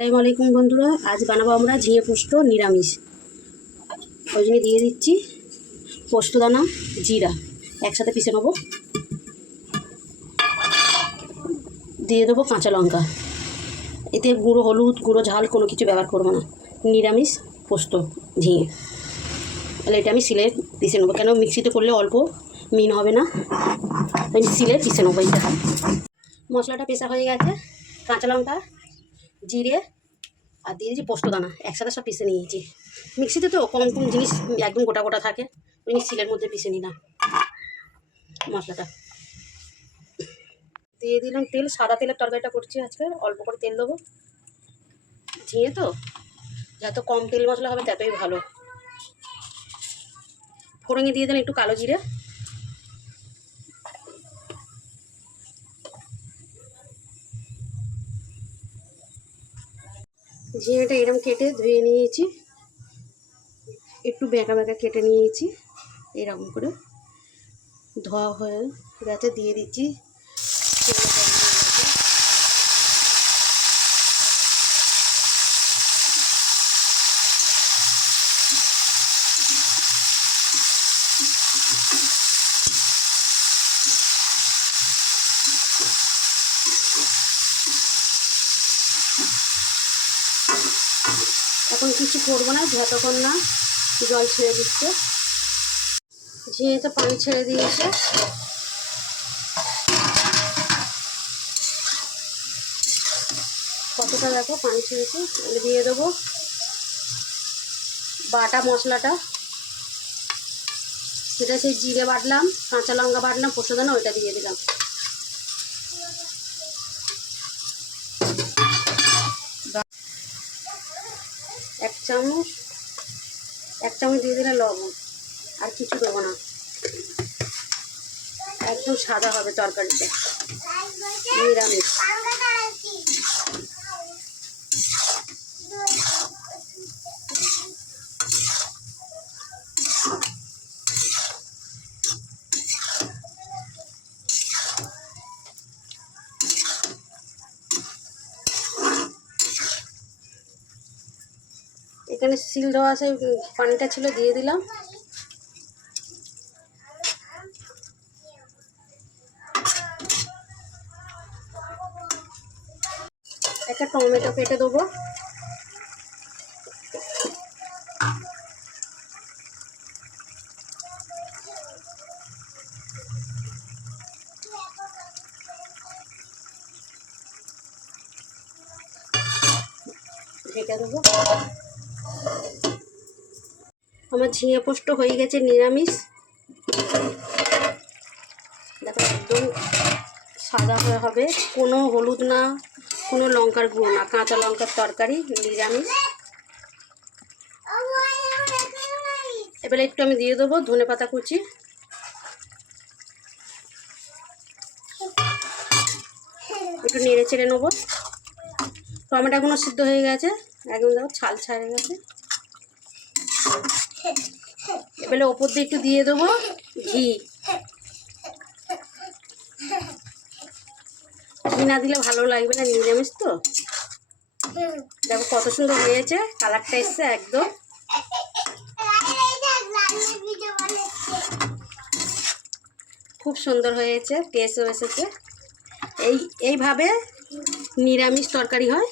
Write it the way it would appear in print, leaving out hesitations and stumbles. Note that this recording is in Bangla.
আসসালামু আলাইকুম বন্ধুরা, আজ বানাবো আমরা ঝিঙে পোস্ত নিরামিষ। ওই জন্য দিয়ে দিচ্ছি পোস্তদানা, জিরা একসাথে পিষে নেবো। দিয়ে দেবো কাঁচা লঙ্কা। এতে গুঁড়ো হলুদ, গুঁড়ো ঝাল কোনো কিছু ব্যবহার করবো না। নিরামিষ পোস্ত ঝিঙে। তাহলে এটা আমি শিলে পিষে নেবো, কেন মিক্সিতে করলে অল্প মিন হবে না, আমি শিলে পিষে নেবো। এটা মশলাটা পেশা হয়ে গেছে। কাঁচা লঙ্কা, জিরে আর দিয়ে দিয়েছি পোস্তদানা, একসাথে সব পিষে নিয়েছি। মিক্সিতে তো কম কম জিনিস একদম গোটা গোটা থাকে, ওই শিলের মধ্যে পিষে নিলাম। মশলাটা দিয়ে দিলাম তেল, সাদা তেলের তরকারিটা করছি আজকে, অল্প করে তেল দেবো। ঝিঙে তো যত কম তেল মশলা হবে ততই ভালো। ফোড়নে দিয়ে দিলাম একটু কালো জিরে, ঝিঙেটা এরকম কেটে ধুয়ে নিয়েছি, একটু বেঁকা বেঁকা কেটে নিয়েছি। এরকম করে ধোয়া হয়ে গেছে, দিয়ে দিচ্ছি। এখন কিছু করবো না যতক্ষণ না জল ছেড়ে দিচ্ছে। ঝিঙেতে পানি ছেড়ে দিয়েছে। কতটা দেখো পানি ছেড়েছে। দিয়ে দেবো বাটা মশলাটা, সেটা সেই জিরে বাটলাম, কাঁচা লঙ্কা বাটলাম, পোস্তদানা ওইটা দিয়ে দিলাম। এক চামচ দিয়ে দিলে লবণ, আর কিছু দেবো না। একদম সাদা হবে তরকারিটা, নিরামিষ। এখানে সিল দেওয়া আছে, পানিটা ছিল দিয়ে দিলাম। একটা টমেটো কেটে দেবো। ঢেকে দেবো। আমার ঝিঙে পোস্ত হয়ে গেছে নিরামিষ। দেখো একদম সাদা হয়ে হবে, কোনো হলুদ না, কোনো লঙ্কার গুঁড়ো না, কাঁচা লঙ্কার তরকারি, নিরামিষ। এবারে একটু আমি দিয়ে দেবো ধনেপাতা কুচি। একটু নেড়ে চেড়ে নেবো। টমেটোগুলো সিদ্ধ হয়ে গেছে, একদম দেখো ছাল ছাড়ে গেছে। এবারে ওপর দিয়ে একটু দিয়ে দেবো ঘি। ঘি না দিলে ভালো লাগবে না, নিরামিষ তো। দেখো কত সুন্দর হয়েছে, কালারটা এসছে একদম। খুব সুন্দর হয়েছে, টেস্টও এসেছে। এইভাবে নিরামিষ তরকারি হয়।